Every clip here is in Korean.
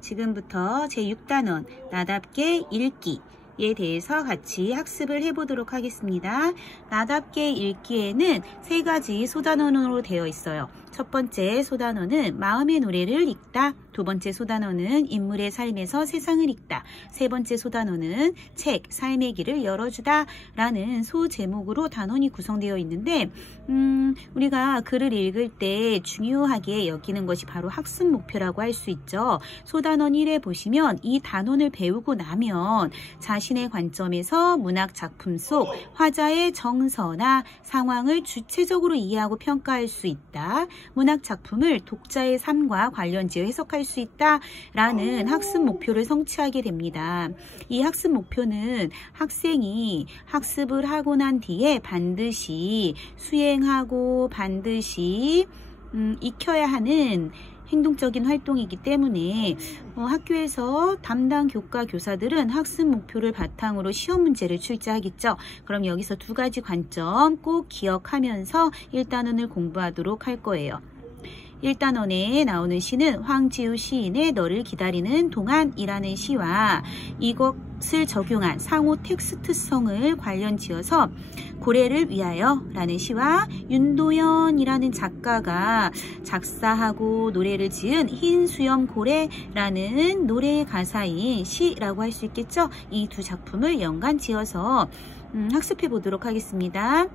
지금부터 제6단원 나답게 읽기에 대해서 같이 학습을 해보도록 하겠습니다. 나답게 읽기에는 3가지 소단원으로 되어 있어요. 첫 번째 소단원은 마음의 노래를 읽다, 두 번째 소단원은 인물의 삶에서 세상을 읽다, 세 번째 소단원은 책, 삶의 길을 열어주다 라는 소제목으로 단원이 구성되어 있는데 우리가 글을 읽을 때 중요하게 여기는 것이 바로 학습 목표라고 할 수 있죠. 소단원 1에 보시면 이 단원을 배우고 나면 자신의 관점에서 문학 작품 속 화자의 정서나 상황을 주체적으로 이해하고 평가할 수 있다. 문학 작품을 독자의 삶과 관련지어 해석할 수 있다 라는 학습 목표를 성취하게 됩니다. 이 학습 목표는 학생이 학습을 하고 난 뒤에 반드시 수행하고 반드시 익혀야 하는 행동적인 활동이기 때문에 학교에서 담당 교과 교사들은 학습 목표를 바탕으로 시험 문제를 출제하겠죠. 그럼 여기서 2가지 관점 꼭 기억하면서 1단원을 공부하도록 할 거예요. 1단원에 나오는 시는 황지우 시인의 너를 기다리는 동안이라는 시와 이것을 적용한 상호 텍스트성을 관련 지어서 고래를 위하여 라는 시와 윤도현이라는 작가가 작사하고 노래를 지은 흰 수염 고래라는 노래의 가사인 시라고 할 수 있겠죠. 이 2 작품을 연관 지어서 학습해 보도록 하겠습니다.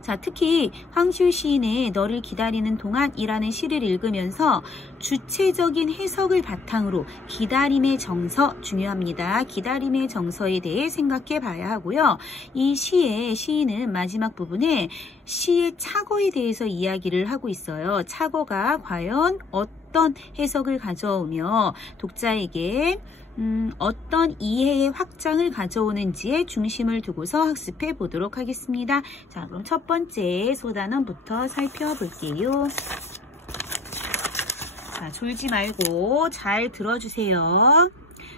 자, 특히 황지우 시인의 너를 기다리는 동안이라는 시를 읽으면서 주체적인 해석을 바탕으로 기다림의 정서 중요합니다. 기다림의 정서에 대해 생각해 봐야 하고요. 이 시의 시인은 마지막 부분에 시의 착어에 대해서 이야기를 하고 있어요. 착어가 과연 어떤 해석을 가져오며 독자에게 어떤 이해의 확장을 가져오는지에 중심을 두고서 학습해 보도록 하겠습니다. 자, 그럼 첫 번째 소단원부터 살펴볼게요. 자, 졸지 말고 잘 들어주세요.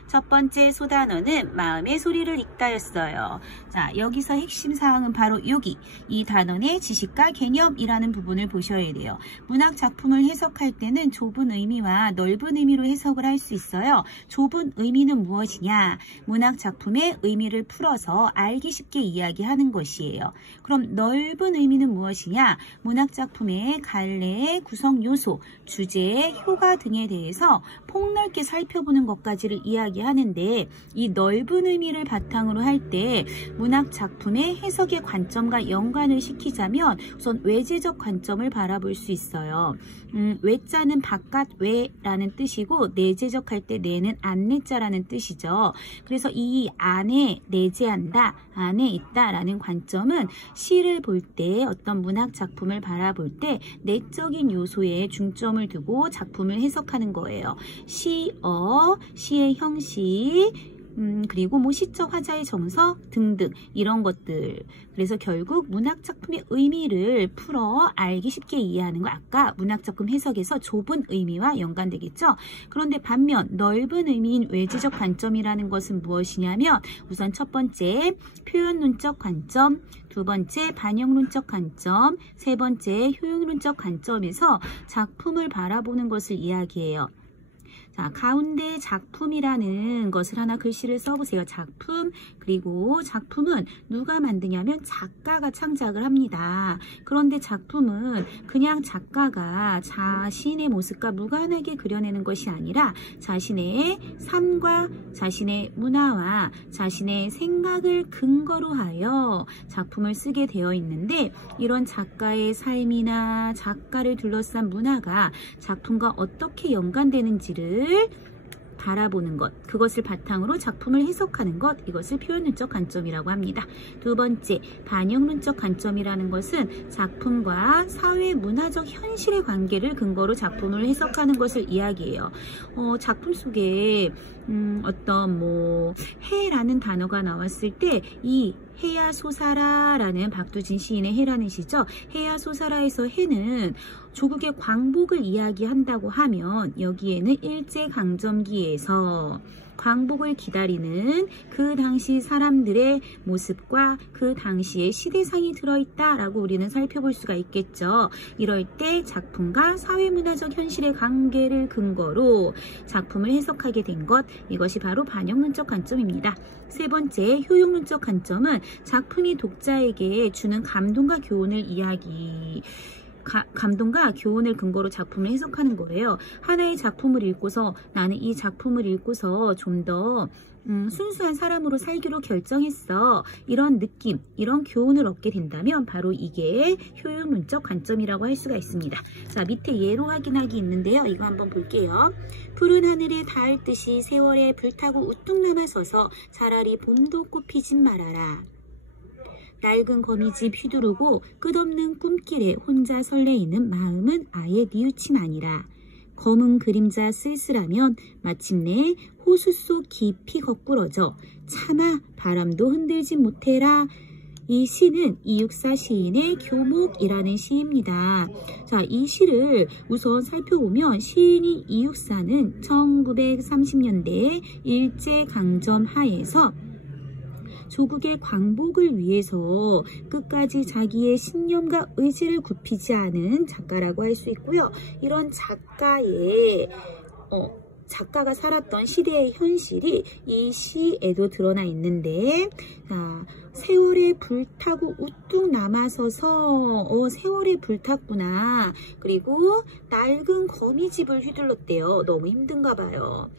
첫 번째 소단원은 마음의 소리를 읽다였어요. 자, 여기서 핵심 사항은 바로 여기 이 단원의 지식과 개념이라는 부분을 보셔야 돼요. 문학 작품을 해석할 때는 좁은 의미와 넓은 의미로 해석을 할 수 있어요. 좁은 의미는 무엇이냐? 문학 작품의 의미를 풀어서 알기 쉽게 이야기하는 것이에요. 그럼 넓은 의미는 무엇이냐? 문학 작품의 갈래, 구성 요소, 주제, 효과 등에 대해서 폭넓게 살펴보는 것까지를 이야기하는데 이 넓은 의미를 바탕으로 할 때 문학 작품의 해석의 관점과 연관을 시키자면 우선 외재적 관점을 바라볼 수 있어요. 외자는 바깥 외라는 뜻이고 내재적 할 때 내는 안내자라는 뜻이죠. 그래서 이 안에 내재한다, 안에 있다라는 관점은 시를 볼 때 어떤 문학 작품을 바라볼 때 내적인 요소에 중점을 두고 작품을 해석하는 거예요. 시어, 시의 형식, 그리고 뭐 시적 화자의 정서 등등 이런 것들. 그래서 결국 문학 작품의 의미를 풀어 알기 쉽게 이해하는 거 아까 문학 작품 해석에서 좁은 의미와 연관되겠죠. 그런데 반면 넓은 의미인 외재적 관점이라는 것은 무엇이냐면 우선 첫 번째 표현론적 관점, 두 번째 반영론적 관점, 세 번째 효용론적 관점에서 작품을 바라보는 것을 이야기해요. 자, 가운데 작품이라는 것을 하나 글씨를 써보세요. 작품, 그리고 작품은 누가 만드냐면 작가가 창작을 합니다. 그런데 작품은 그냥 작가가 자신의 모습과 무관하게 그려내는 것이 아니라 자신의 삶과 자신의 문화와 자신의 생각을 근거로 하여 작품을 쓰게 되어 있는데 이런 작가의 삶이나 작가를 둘러싼 문화가 작품과 어떻게 연관되는지를 바라보는 것, 그것을 바탕으로 작품을 해석하는 것, 이것을 표현론적 관점이라고 합니다. 두 번째, 반영론적 관점이라는 것은 작품과 사회 문화적 현실의 관계를 근거로 작품을 해석하는 것을 이야기해요. 작품 속에 어떤 뭐 해라는 단어가 나왔을 때 이 해야 솟아라라는 박두진 시인의 해라는 시죠. 해야 솟아라에서 해는 조국의 광복을 이야기한다고 하면 여기에는 일제강점기에서 광복을 기다리는 그 당시 사람들의 모습과 그 당시의 시대상이 들어있다라고 우리는 살펴볼 수가 있겠죠. 이럴 때 작품과 사회문화적 현실의 관계를 근거로 작품을 해석하게 된 것, 이것이 바로 반영론적 관점입니다. 세 번째, 효용론적 관점은 작품이 독자에게 주는 감동과 교훈을 감동과 교훈을 근거로 작품을 해석하는 거예요. 하나의 작품을 읽고서 나는 이 작품을 읽고서 좀 더 순수한 사람으로 살기로 결정했어. 이런 느낌, 이런 교훈을 얻게 된다면 바로 이게 효용론적 관점이라고 할 수가 있습니다. 자, 밑에 예로 확인하기 있는데요. 이거 한번 볼게요. 푸른 하늘에 닿을 듯이 세월에 불타고 우뚝 남아서서 차라리 봄도 꽃피지 말아라. 낡은 거미집 휘두르고 끝없는 꿈길에 혼자 설레이는 마음은 아예 뉘우침 아니라. 검은 그림자 쓸쓸하면 마침내 호수 속 깊이 거꾸러져 차마 바람도 흔들지 못해라. 이 시는 이육사 시인의 교목이라는 시입니다. 자, 이 시를 우선 살펴보면 시인인 이육사는 1930년대 일제강점 하에서 조국의 광복을 위해서 끝까지 자기의 신념과 의지를 굽히지 않은 작가라고 할 수 있고요. 이런 작가가 살았던 시대의 현실이 이 시에도 드러나 있는데, 세월에 불타고 우뚝 남아서서 세월에 불탔구나. 그리고 낡은 거미집을 휘둘렀대요. 너무 힘든가 봐요.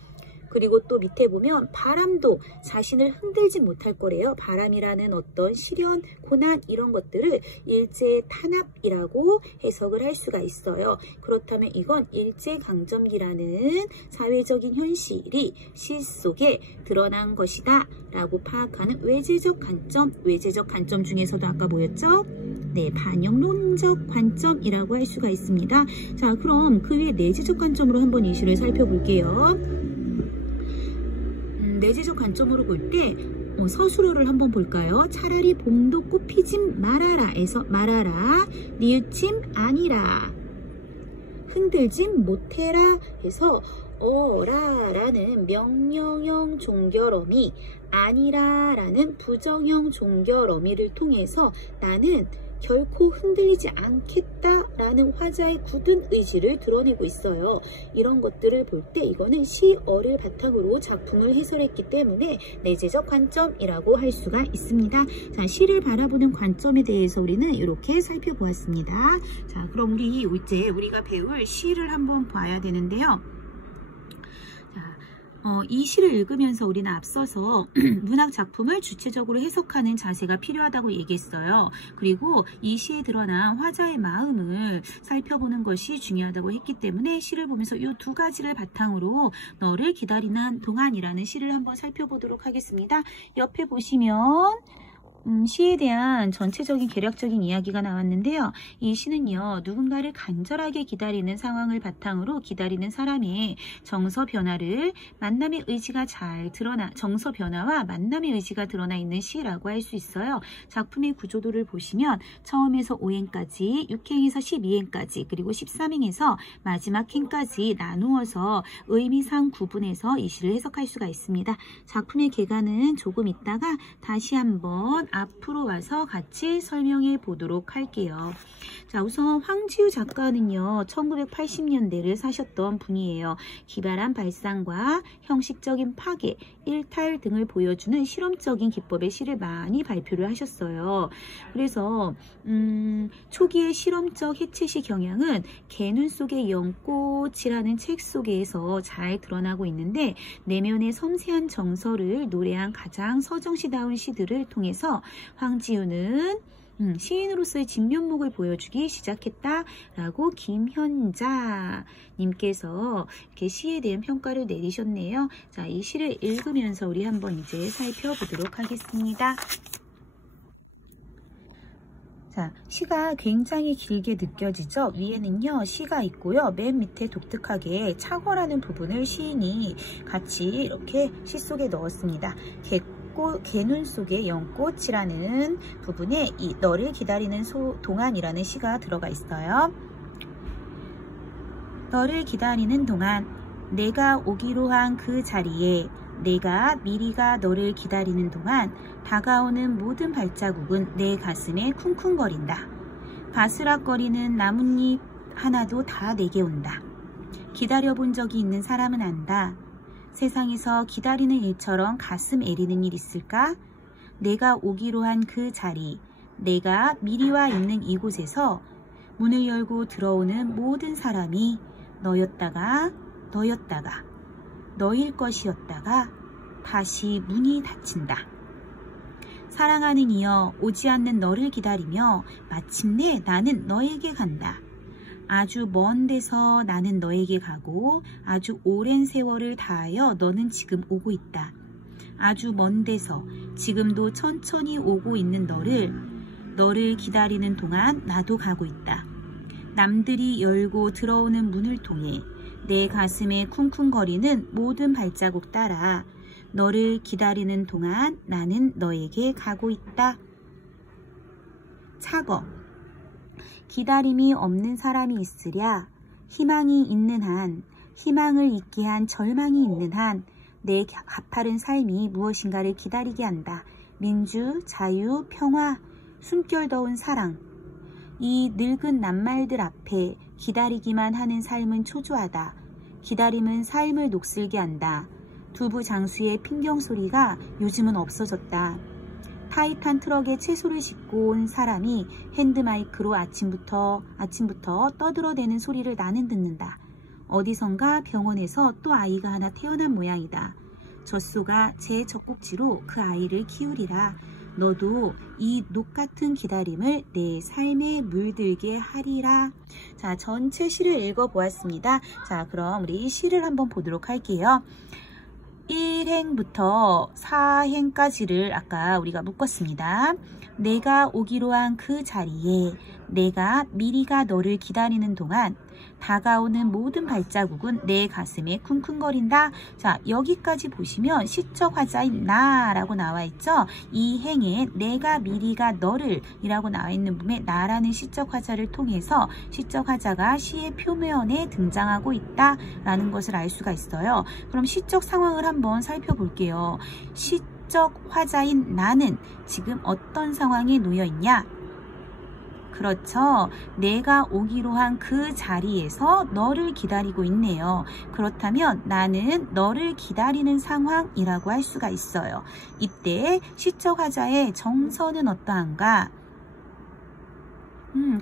그리고 또 밑에 보면 바람도 자신을 흔들지 못할 거래요. 바람이라는 어떤 시련, 고난 이런 것들을 일제의 탄압이라고 해석을 할 수가 있어요. 그렇다면 이건 일제강점기라는 사회적인 현실이 시 속에 드러난 것이다 라고 파악하는 외제적 관점 중에서도 아까 뭐였죠? 네, 반영론적 관점이라고 할 수가 있습니다. 자, 그럼 그 위에 내재적 관점으로 한번 이 시를 살펴볼게요. 내재적 관점으로 볼 때 서술어를 한번 볼까요? 차라리 봄도 꽃피지 말아라 에서 말아라, 뉘우침 아니라, 흔들진 못해라 해서 라라는 명령형 종결어미, 아니라라는 부정형 종결어미를 통해서 나는 결코 흔들리지 않겠다라는 화자의 굳은 의지를 드러내고 있어요. 이런 것들을 볼 때 이거는 시어를 바탕으로 작품을 해설했기 때문에 내재적 관점이라고 할 수가 있습니다. 자, 시를 바라보는 관점에 대해서 우리는 이렇게 살펴보았습니다. 자, 그럼 이제 우리가 배울 시를 한번 봐야 되는데요. 이 시를 읽으면서 우리는 앞서서 문학 작품을 주체적으로 해석하는 자세가 필요하다고 얘기했어요. 그리고 이 시에 드러난 화자의 마음을 살펴보는 것이 중요하다고 했기 때문에 시를 보면서 이 두 가지를 바탕으로 너를 기다리는 동안이라는 시를 한번 살펴보도록 하겠습니다. 옆에 보시면 시에 대한 전체적인 개략적인 이야기가 나왔는데요. 이 시는요, 누군가를 간절하게 기다리는 상황을 바탕으로 기다리는 사람의 정서 변화와 만남의 의지가 드러나 있는 시라고 할 수 있어요. 작품의 구조도를 보시면 처음에서 5행까지, 6행에서 12행까지, 그리고 13행에서 마지막 행까지 나누어서 의미상 구분해서 이 시를 해석할 수가 있습니다. 작품의 개관은 조금 있다가 다시 한번 앞으로 와서 같이 설명해 보도록 할게요. 자, 우선 황지우 작가는요, 1980년대를 사셨던 분이에요. 기발한 발상과 형식적인 파괴, 일탈 등을 보여주는 실험적인 기법의 시를 많이 발표를 하셨어요. 그래서 초기의 실험적 해체시 경향은 개눈 속의 연꽃이라는 책 속에서 잘 드러나고 있는데, 내면의 섬세한 정서를 노래한 가장 서정시다운 시들을 통해서 황지우는 시인으로서의 진면목을 보여주기 시작했다라고 김현자 님께서 이렇게 시에 대한 평가를 내리셨네요. 자, 이 시를 읽으면서 우리 한번 이제 살펴보도록 하겠습니다. 자, 시가 굉장히 길게 느껴지죠? 위에는요, 시가 있고요. 맨 밑에 독특하게 착어라는 부분을 시인이 같이 이렇게 시 속에 넣었습니다. 개눈 속의 연꽃이라는 부분에 이 너를 기다리는 동안이라는 시가 들어가 있어요. 너를 기다리는 동안 내가 오기로 한 그 자리에 내가 미리가 너를 기다리는 동안 다가오는 모든 발자국은 내 가슴에 쿵쿵거린다. 바스락거리는 나뭇잎 하나도 다 내게 온다. 기다려본 적이 있는 사람은 안다. 세상에서 기다리는 일처럼 가슴 애리는 일 있을까? 내가 오기로 한 그 자리, 내가 미리 와 있는 이곳에서 문을 열고 들어오는 모든 사람이 너였다가 너일 것이었다가 다시 문이 닫힌다. 사랑하는 이여, 오지 않는 너를 기다리며 마침내 나는 너에게 간다. 아주 먼 데서 나는 너에게 가고 아주 오랜 세월을 다하여 너는 지금 오고 있다. 아주 먼 데서 지금도 천천히 오고 있는 너를 기다리는 동안 나도 가고 있다. 남들이 열고 들어오는 문을 통해 내 가슴에 쿵쿵거리는 모든 발자국 따라 너를 기다리는 동안 나는 너에게 가고 있다. 착어. 기다림이 없는 사람이 있으랴. 희망이 있는 한, 희망을 잊게 한 절망이 있는 한 내 가파른 삶이 무엇인가를 기다리게 한다. 민주, 자유, 평화, 숨결더운 사랑. 이 늙은 낱말들 앞에 기다리기만 하는 삶은 초조하다. 기다림은 삶을 녹슬게 한다. 두부 장수의 핑경소리가 요즘은 없어졌다. 타이탄 트럭에 채소를 싣고 온 사람이 핸드마이크로 아침부터 떠들어대는 소리를 나는 듣는다. 어디선가 병원에서 또 아이가 하나 태어난 모양이다. 젖소가 제 젖꼭지로 그 아이를 키우리라. 너도 이 녹같은 기다림을 내 삶에 물들게 하리라. 자, 전체 시를 읽어보았습니다. 자, 그럼 우리 시를 한번 보도록 할게요. 1행부터 4행까지를 아까 우리가 묶었습니다. 내가 오기로 한 그 자리에 내가 미리가 너를 기다리는 동안 다가오는 모든 발자국은 내 가슴에 쿵쿵거린다. 자, 여기까지 보시면 시적 화자인 나라고 나와 있죠. 이 행에 내가 미리가 너를 이라고 나와 있는 부분에 나라는 시적 화자를 통해서 시적 화자가 시의 표면에 등장하고 있다라는 것을 알 수가 있어요. 그럼 시적 상황을 한번 살펴볼게요. 시적 화자인 나는 지금 어떤 상황에 놓여 있냐? 그렇죠. 내가 오기로 한 그 자리에서 너를 기다리고 있네요. 그렇다면 나는 너를 기다리는 상황이라고 할 수가 있어요. 이때 시적 화자의 정서는 어떠한가?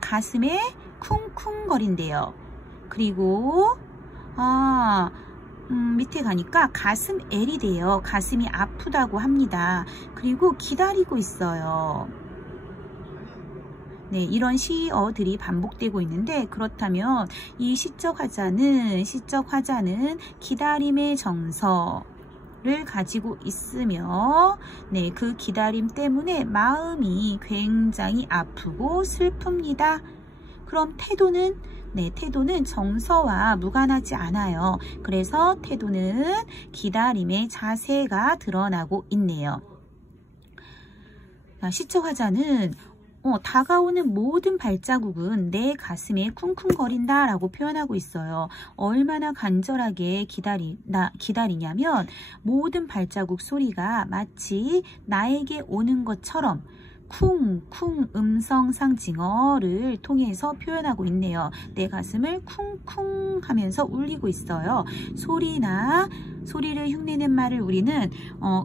가슴에 쿵쿵거린대요. 그리고 밑에 가니까 가슴 애리대요. 가슴이 아프다고 합니다. 그리고 기다리고 있어요. 네, 이런 시어들이 반복되고 있는데, 그렇다면 이 시적 화자는 기다림의 정서를 가지고 있으며, 네, 그 기다림 때문에 마음이 굉장히 아프고 슬픕니다. 그럼 태도는? 네, 태도는 정서와 무관하지 않아요. 그래서 태도는 기다림의 자세가 드러나고 있네요. 시적 화자는 다가오는 모든 발자국은 내 가슴에 쿵쿵거린다 라고 표현하고 있어요. 얼마나 간절하게 기다리냐면 모든 발자국 소리가 마치 나에게 오는 것처럼 쿵쿵 음성상징어를 통해서 표현하고 있네요. 내 가슴을 쿵쿵 하면서 울리고 있어요. 소리를 흉내낸 말을 우리는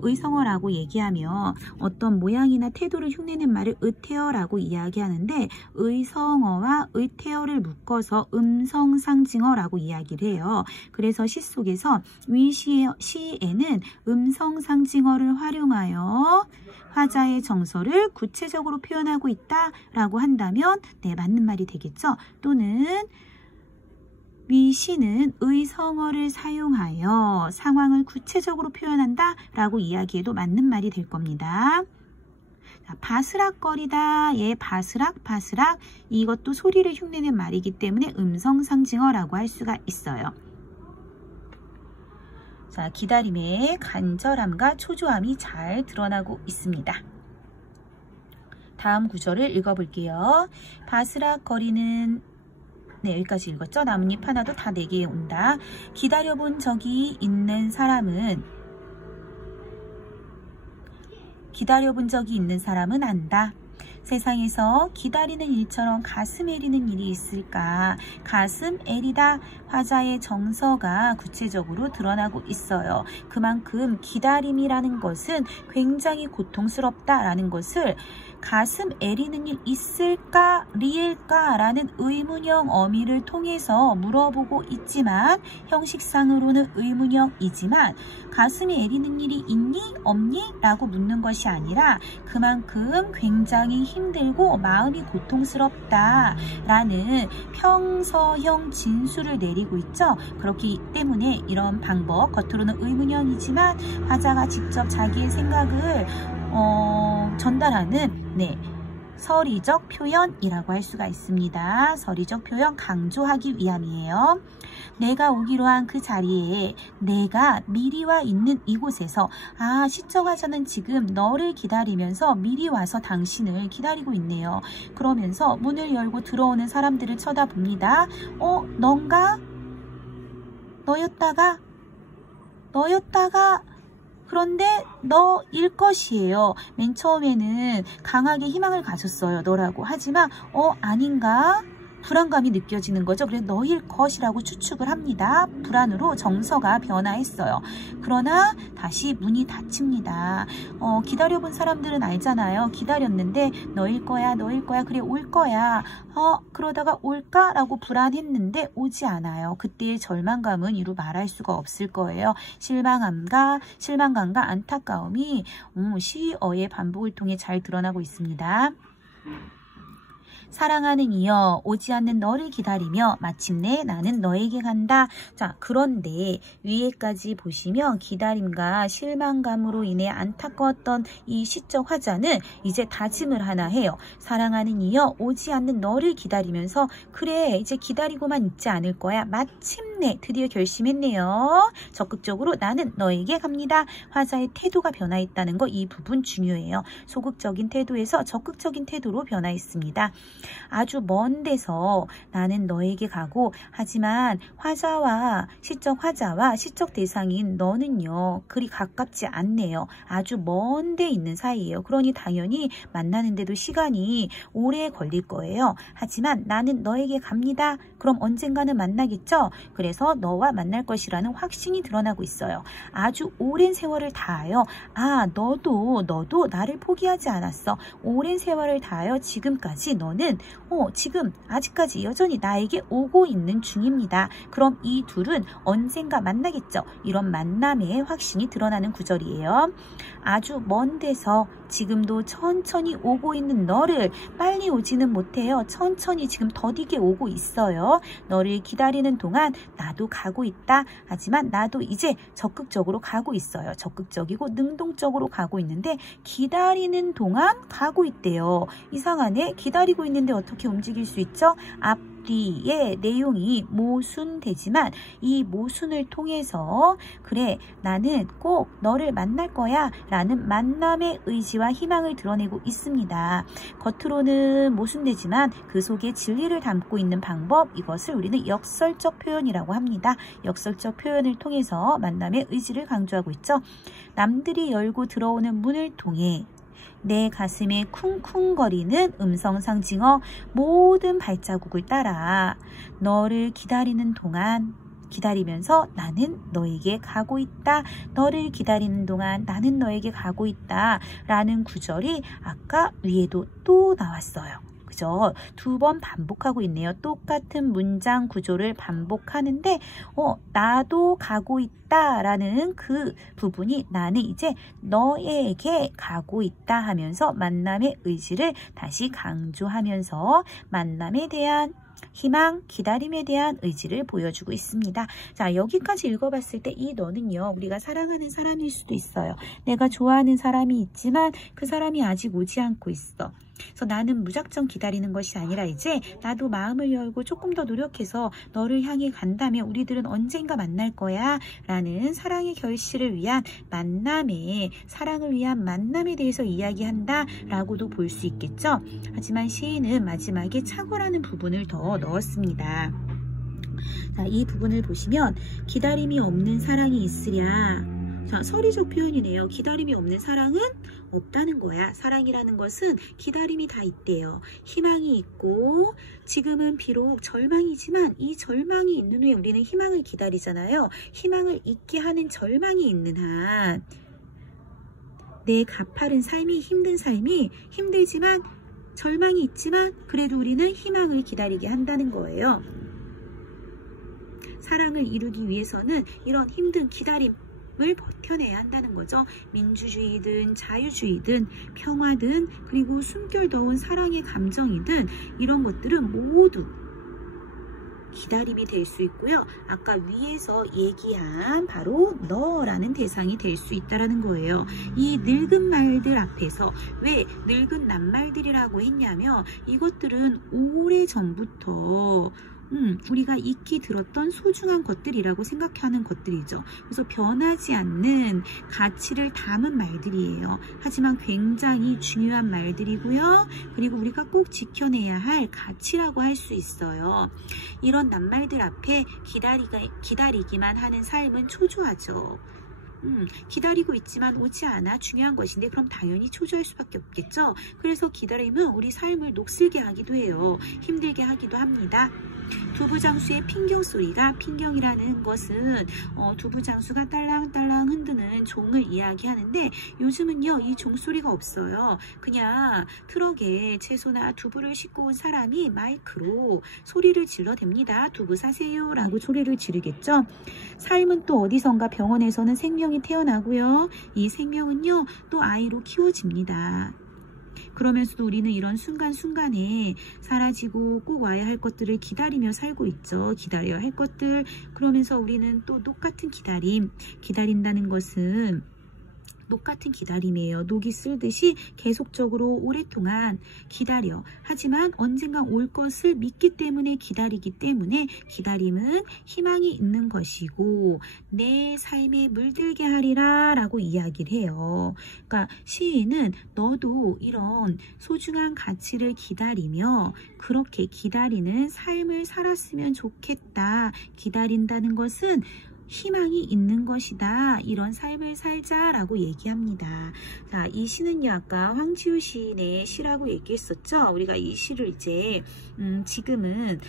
의성어라고 얘기하며 어떤 모양이나 태도를 흉내낸 말을 의태어라고 이야기하는데, 의성어와 의태어를 묶어서 음성상징어라고 이야기를 해요. 그래서 시 속에서 시에는 음성상징어를 활용하여 화자의 정서를 구체적으로 표현하고 있다라고 한다면 네, 맞는 말이 되겠죠. 또는 위시는 의성어를 사용하여 상황을 구체적으로 표현한다 라고 이야기해도 맞는 말이 될 겁니다. 자, 바스락거리다, 바스락, 이것도 소리를 흉내낸 말이기 때문에 음성상징어라고 할 수가 있어요. 자, 기다림의 간절함과 초조함이 잘 드러나고 있습니다. 다음 구절을 읽어볼게요. 바스락거리는 네, 여기까지 읽었죠? 나뭇잎 하나도 다 내게 온다. 기다려본 적이 있는 사람은 안다. 세상에서 기다리는 일처럼 가슴 애리는 일이 있을까? 가슴 애리다. 화자의 정서가 구체적으로 드러나고 있어요. 그만큼 기다림이라는 것은 굉장히 고통스럽다라는 것을 가슴 애리는 일 있을까? 리일까? 라는 의문형 어미를 통해서 물어보고 있지만 형식상으로는 의문형이지만 가슴이 애리는 일이 있니? 없니? 라고 묻는 것이 아니라 그만큼 굉장히 힘들고 마음이 고통스럽다 라는 평서형 진술을 내리고 있죠. 그렇기 때문에 이런 방법, 겉으로는 의문형이지만 화자가 직접 자기의 생각을 전달하는 서리적 표현이라고 할 수가 있습니다. 서리적 표현 강조하기 위함이에요. 내가 오기로 한 그 자리에 내가 미리 와 있는 이곳에서 시적 화자는 지금 너를 기다리면서 미리 와서 당신을 기다리고 있네요. 그러면서 문을 열고 들어오는 사람들을 쳐다봅니다. 넌가? 너였다가? 그런데 너일 것이에요. 맨 처음에는 강하게 희망을 가졌어요. 너라고. 하지만 아닌가? 불안감이 느껴지는 거죠. 그래서 너일 것이라고 추측을 합니다. 불안으로 정서가 변화했어요. 그러나 다시 문이 닫힙니다. 기다려본 사람들은 알잖아요. 기다렸는데 너일 거야. 그래 올 거야. 그러다가 올까라고 불안했는데 오지 않아요. 그때의 절망감은 이루 말할 수가 없을 거예요. 실망감과 안타까움이 시어의 반복을 통해 잘 드러나고 있습니다. 사랑하는 이여 오지 않는 너를 기다리며 마침내 나는 너에게 간다. 자, 그런데 위에까지 보시면 기다림과 실망감으로 인해 안타까웠던 이 시적 화자는 이제 다짐을 하나 해요. 사랑하는 이여 오지 않는 너를 기다리면서 그래 이제 기다리고만 있지 않을 거야. 마침내 드디어 결심했네요. 적극적으로 나는 너에게 갑니다. 화자의 태도가 변화했다는 거 이 부분 중요해요. 소극적인 태도에서 적극적인 태도로 변화했습니다. 아주 먼 데서 나는 너에게 가고 하지만 시적 화자와 시적 대상인 너는요 그리 가깝지 않네요. 아주 먼 데 있는 사이예요. 그러니 당연히 만나는데도 시간이 오래 걸릴 거예요. 하지만 나는 너에게 갑니다. 그럼 언젠가는 만나겠죠? 그래서 너와 만날 것이라는 확신이 드러나고 있어요. 아주 오랜 세월을 다하여 너도 나를 포기하지 않았어. 오랜 세월을 다하여 지금까지 너는 지금 아직까지 여전히 나에게 오고 있는 중입니다. 그럼 이 둘은 언젠가 만나겠죠. 이런 만남의 확신이 드러나는 구절이에요. 아주 먼 데서 지금도 천천히 오고 있는 너를 빨리 오지는 못해요. 천천히 지금 더디게 오고 있어요. 너를 기다리는 동안 나도 가고 있다. 하지만 나도 이제 적극적으로 가고 있어요. 적극적이고 능동적으로 가고 있는데 기다리는 동안 가고 있대요. 이상하네. 기다리고 있는데 어떻게 움직일 수 있죠? 앞뒤의 내용이 모순되지만 이 모순을 통해서 그래 나는 꼭 너를 만날 거야 라는 만남의 의지와 희망을 드러내고 있습니다. 겉으로는 모순되지만 그 속에 진리를 담고 있는 방법, 이것을 우리는 역설적 표현이라고 합니다. 역설적 표현을 통해서 만남의 의지를 강조하고 있죠. 남들이 열고 들어오는 문을 통해 내 가슴에 쿵쿵거리는 음성 상징어 모든 발자국을 따라 너를 기다리는 동안 기다리면서 나는 너에게 가고 있다. 너를 기다리는 동안 나는 너에게 가고 있다. 라는 구절이 아까 위에도 또 나왔어요. 그죠? 두 번 반복하고 있네요. 똑같은 문장 구조를 반복하는데 나도 가고 있다 라는 그 부분이 나는 이제 너에게 가고 있다 하면서 만남의 의지를 다시 강조하면서 만남에 대한 희망, 기다림에 대한 의지를 보여주고 있습니다. 자, 여기까지 읽어봤을 때 이 너는요, 우리가 사랑하는 사람일 수도 있어요. 내가 좋아하는 사람이 있지만 그 사람이 아직 오지 않고 있어. 그래서 나는 무작정 기다리는 것이 아니라 이제 나도 마음을 열고 조금 더 노력해서 너를 향해 간다면 우리들은 언젠가 만날 거야 라는 사랑의 결실을 위한 만남에, 사랑을 위한 만남에 대해서 이야기한다 라고도 볼 수 있겠죠. 하지만 시인은 마지막에 착오라는 부분을 더 넣었습니다. 자, 이 부분을 보시면 기다림이 없는 사랑이 있으랴. 자, 서리적 표현이네요. 기다림이 없는 사랑은 없다는 거야. 사랑이라는 것은 기다림이 다 있대요. 희망이 있고, 지금은 비록 절망이지만 이 절망이 있는 후에 우리는 희망을 기다리잖아요. 희망을 잊게 하는 절망이 있는 한 내 가파른 삶이, 힘든 삶이 힘들지만, 절망이 있지만 그래도 우리는 희망을 기다리게 한다는 거예요. 사랑을 이루기 위해서는 이런 힘든 기다림을 버텨내야 한다는 거죠. 민주주의든 자유주의든 평화든 그리고 숨결 더운 사랑의 감정이든 이런 것들은 모두 기다림이 될 수 있고요. 아까 위에서 얘기한 바로 너라는 대상이 될 수 있다는 거예요. 이 늙은 말들 앞에서 왜 늙은 낱말들이라고 했냐면 이것들은 오래전부터 우리가 익히 들었던 소중한 것들이라고 생각하는 것들이죠. 그래서 변하지 않는 가치를 담은 말들이에요. 하지만 굉장히 중요한 말들이고요. 그리고 우리가 꼭 지켜내야 할 가치라고 할 수 있어요. 이런 낱말들 앞에 기다리기만 하는 삶은 초조하죠. 기다리고 있지만 오지 않아 중요한 것인데 그럼 당연히 초조할 수밖에 없겠죠. 그래서 기다림은 우리 삶을 녹슬게 하기도 해요. 힘들게 하기도 합니다. 두부장수의 핑경소리가, 핑경이라는 것은 두부장수가 딸랑딸랑 흔드는 종을 이야기하는데 요즘은요 이 종소리가 없어요. 그냥 트럭에 채소나 두부를 싣고 온 사람이 마이크로 소리를 질러댑니다. 두부 사세요 라고 소리를 지르겠죠. 삶은 또 어디선가 병원에서는 생명이 태어나고요. 이 생명은요 또 아이로 키워집니다. 그러면서도 우리는 이런 순간순간에 사라지고 꼭 와야 할 것들을 기다리며 살고 있죠. 기다려야 할 것들. 그러면서 우리는 또 똑같은 기다린다는 것은 녹같은 기다림이에요. 녹이 쓸듯이 계속적으로 오랫동안 기다려. 하지만 언젠가 올 것을 믿기 때문에 기다리기 때문에 기다림은 희망이 있는 것이고 내 삶에 물들게 하리라 라고 이야기를 해요. 그러니까 시인은 너도 이런 소중한 가치를 기다리며 그렇게 기다리는 삶을 살았으면 좋겠다. 기다린다는 것은 희망이 있는 것이다. 이런 삶을 살자라고 얘기합니다. 자, 이 시는요, 아까 황지우 시인의 시라고 얘기했었죠. 우리가 이 시를 이제 지금은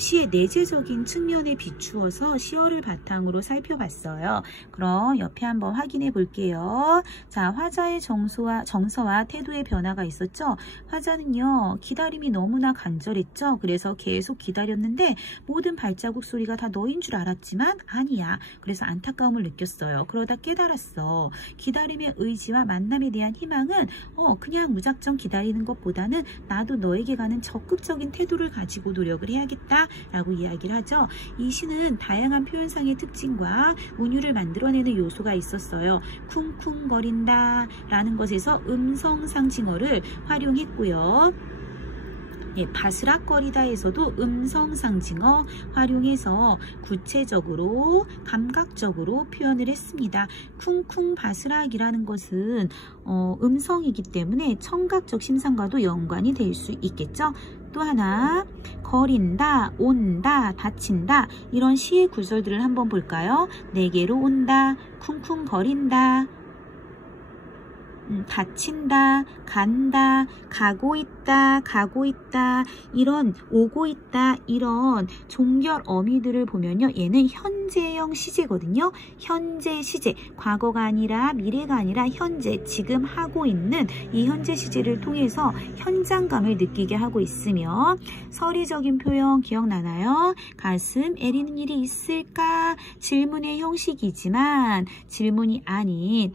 시의 내재적인 측면에 비추어서 시어를 바탕으로 살펴봤어요. 그럼 옆에 한번 확인해 볼게요. 자, 화자의 정서와 태도의 변화가 있었죠. 화자는요, 기다림이 너무나 간절했죠. 그래서 계속 기다렸는데 모든 발자국 소리가 다 너인 줄 알았지만 아니야. 그래서 안타까움을 느꼈어요. 그러다 깨달았어. 기다림의 의지와 만남에 대한 희망은 그냥 무작정 기다리는 것보다는 나도 너에게 가는 적극적인 태도를 가지고 노력을 해야겠다. 라고 이야기를 하죠. 이 시는 다양한 표현상의 특징과 운율을 만들어내는 요소가 있었어요. 쿵쿵거린다 라는 것에서 음성상징어를 활용했고요. 바스락거리다에서도 음성상징어 활용해서 구체적으로 감각적으로 표현을 했습니다. 쿵쿵 바스락이라는 것은 음성이기 때문에 청각적 심상과도 연관이 될 수 있겠죠. 또 하나 거린다, 온다, 다친다 이런 시의 구절들을 한번 볼까요? 내게로 온다, 쿵쿵 거린다, 다친다, 간다, 가고 있다, 이런 오고 있다, 이런 종결 어미들을 보면요. 얘는 현재형 시제거든요. 현재 시제, 과거가 아니라 미래가 아니라 현재, 지금 하고 있는 이 현재 시제를 통해서 현장감을 느끼게 하고 있으며 서리적인 표현 기억나나요? 가슴 애리는 일이 있을까? 질문의 형식이지만 질문이 아닌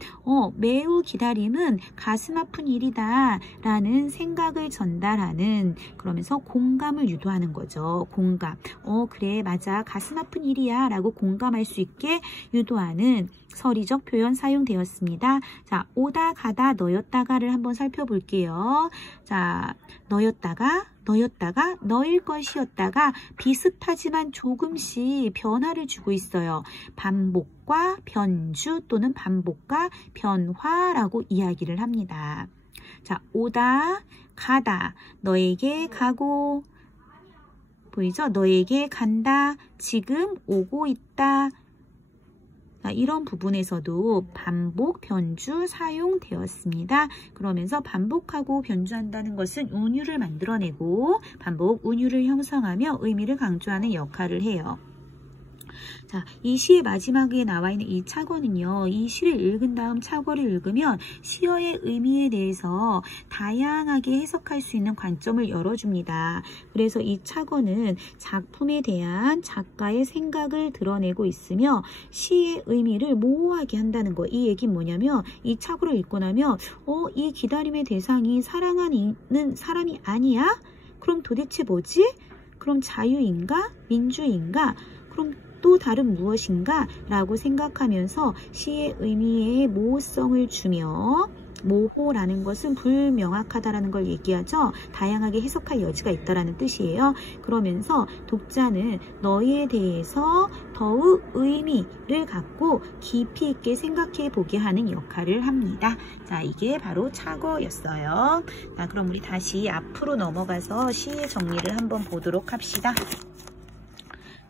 매우 기다림은 가슴 아픈 일이다 라는 생각을 전달하는, 그러면서 공감을 유도하는 거죠. 공감. 그래, 맞아, 가슴 아픈 일이야 라고 공감할 수 있게 유도하는 서리적 표현 사용되었습니다. 자, 오다, 가다, 너였다가를 한번 살펴볼게요. 자, 너였다가, 너일 것이었다가 비슷하지만 조금씩 변화를 주고 있어요. 반복과 변주 또는 반복과 변화라고 이야기를 합니다. 자, 오다, 가다, 너에게 가고, 보이죠? 너에게 간다, 지금 오고 있다. 이런 부분에서도 반복, 변주 사용되었습니다. 그러면서 반복하고 변주한다는 것은 운율을 만들어내고 반복, 운율을 형성하며 의미를 강조하는 역할을 해요. 자, 이 시의 마지막에 나와 있는 이 착어는요, 이 시를 읽은 다음 착어를 읽으면 시어의 의미에 대해서 다양하게 해석할 수 있는 관점을 열어줍니다. 그래서 이 착어는 작품에 대한 작가의 생각을 드러내고 있으며 시의 의미를 모호하게 한다는 거. 이 얘기는 뭐냐면 이 착어를 읽고 나면 이 기다림의 대상이 사랑하는 사람이 아니야? 그럼 도대체 뭐지? 그럼 자유인가? 민주인가? 그럼 또 다른 무엇인가? 라고 생각하면서 시의 의미에 모호성을 주며, 모호라는 것은 불명확하다라는 걸 얘기하죠. 다양하게 해석할 여지가 있다라는 뜻이에요. 그러면서 독자는 너에 대해서 더욱 의미를 갖고 깊이 있게 생각해 보게 하는 역할을 합니다. 자, 이게 바로 착어였어요. 자, 그럼 우리 다시 앞으로 넘어가서 시의 정리를 한번 보도록 합시다.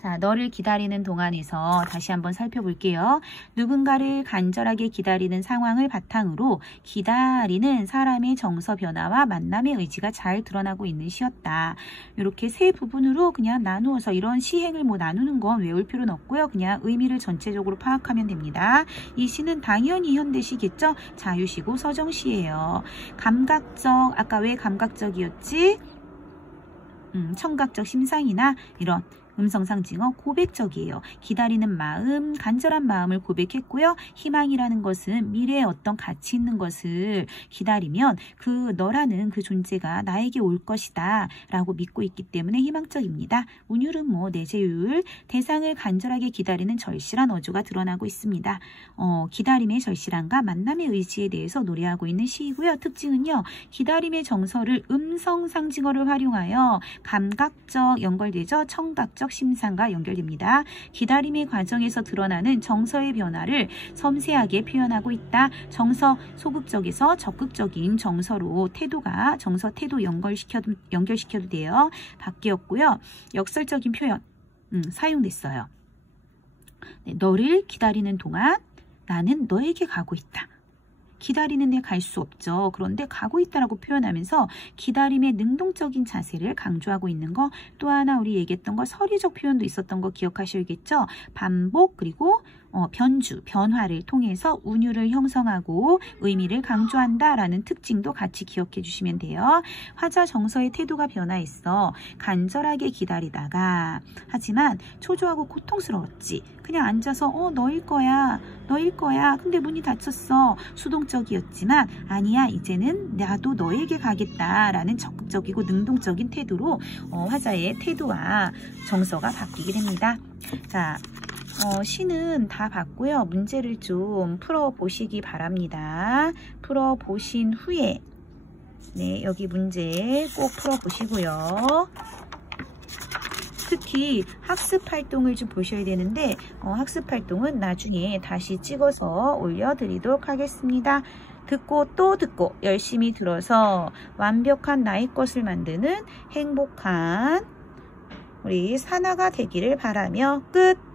자, 너를 기다리는 동안에서 다시 한번 살펴볼게요. 누군가를 간절하게 기다리는 상황을 바탕으로 기다리는 사람의 정서 변화와 만남의 의지가 잘 드러나고 있는 시였다. 이렇게 세 부분으로 그냥 나누어서 이런 시행을 나누는 건 외울 필요는 없고요. 그냥 의미를 전체적으로 파악하면 됩니다. 이 시는 당연히 현대시겠죠? 자유시고 서정시예요. 감각적, 아까 왜 감각적이었지? 청각적 심상이나 이런 음성상징어 고백적이에요. 기다리는 마음, 간절한 마음을 고백했고요. 희망이라는 것은 미래에 어떤 가치 있는 것을 기다리면 그 너라는 그 존재가 나에게 올 것이다 라고 믿고 있기 때문에 희망적입니다. 운율은 내재율, 대상을 간절하게 기다리는 절실한 어조가 드러나고 있습니다. 기다림의 절실함과 만남의 의지에 대해서 노래하고 있는 시이고요. 특징은요, 기다림의 정서를 음성상징어를 활용하여 감각적 연결되죠. 청각적 심상과 연결됩니다. 기다림의 과정에서 드러나는 정서의 변화를 섬세하게 표현하고 있다. 정서 소극적에서 적극적인 정서로 정서 태도 연결시켜도 돼요. 바뀌었고요. 역설적인 표현 사용됐어요. 네, 너를 기다리는 동안 나는 너에게 가고 있다. 기다리는데 갈 수 없죠. 그런데 가고 있다라고 표현하면서 기다림의 능동적인 자세를 강조하고 있는 거, 또 하나 우리 얘기했던 거 서리적 표현도 있었던 거 기억하셔야겠죠. 반복 그리고 변주, 변화를 통해서 운율을 형성하고 의미를 강조한다라는 특징도 같이 기억해 주시면 돼요. 화자 정서의 태도가 변화했어. 간절하게 기다리다가 하지만 초조하고 고통스러웠지. 그냥 앉아서 너일 거야. 근데 문이 닫혔어. 수동적이었지만 아니야, 이제는 나도 너에게 가겠다라는 적극적이고 능동적인 태도로 화자의 태도와 정서가 바뀌게 됩니다. 자, 시는 다 봤고요. 문제를 좀 풀어보시기 바랍니다. 풀어보신 후에 여기 문제 꼭 풀어보시고요. 특히 학습활동을 좀 보셔야 되는데 학습활동은 나중에 다시 찍어서 올려드리도록 하겠습니다. 듣고 또 듣고 열심히 들어서 완벽한 나의 것을 만드는 행복한 우리 사나가 되기를 바라며 끝!